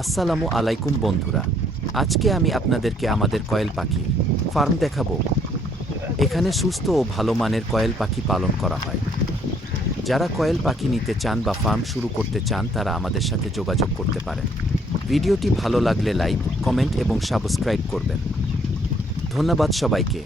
আসসালামু আলাইকুম বন্ধুরা। আজকে আমি আপনাদেরকে আমাদের কয়েল পাখির ফার্ম দেখাবো। এখানে সুস্থ ও ভালো মানের কয়েল পাখি পালন করা হয়। যারা কয়েল পাখি নিতে চান বা ফার্ম শুরু করতে চান তারা আমাদের সাথে যোগাযোগ করতে পারেন। ভিডিওটি ভালো লাগলে লাইক, কমেন্ট এবং সাবস্ক্রাইব করবেন। ধন্যবাদ সবাইকে।